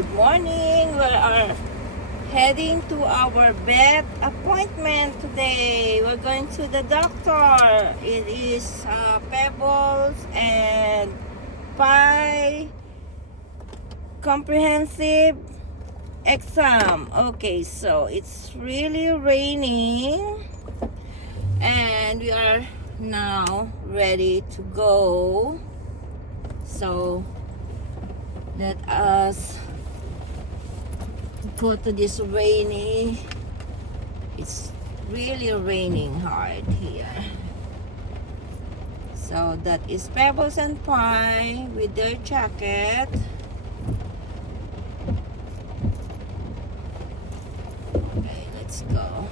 Good morning. We are heading to our vet appointment today. We're going to the doctor. It is Pebbles and Pi comprehensive exam. Okay, so it's really raining and we are now ready to go. So let us go to this rainy. It's really raining hard here. So that is Pebbles and Pi with their jacket. Okay, let's go.